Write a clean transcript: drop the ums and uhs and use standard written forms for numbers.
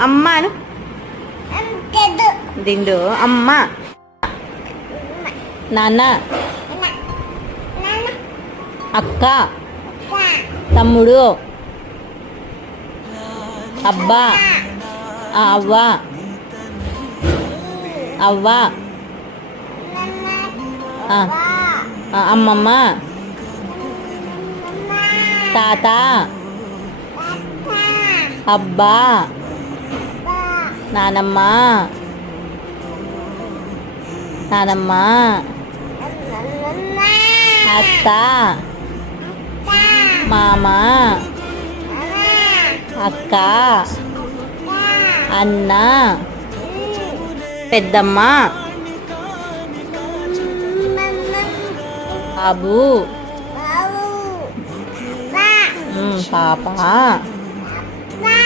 అమ్మను దిండు అమ్మ నాన్న అక్క తమ్ముడు అబ్బా అవ్వ అవ్వ అమ్మమ్మ తాత అబ్బా నానమ్మ నానమ్మ అత్త మామ అక్క అన్న పెద్దమ్మ బాబు పాప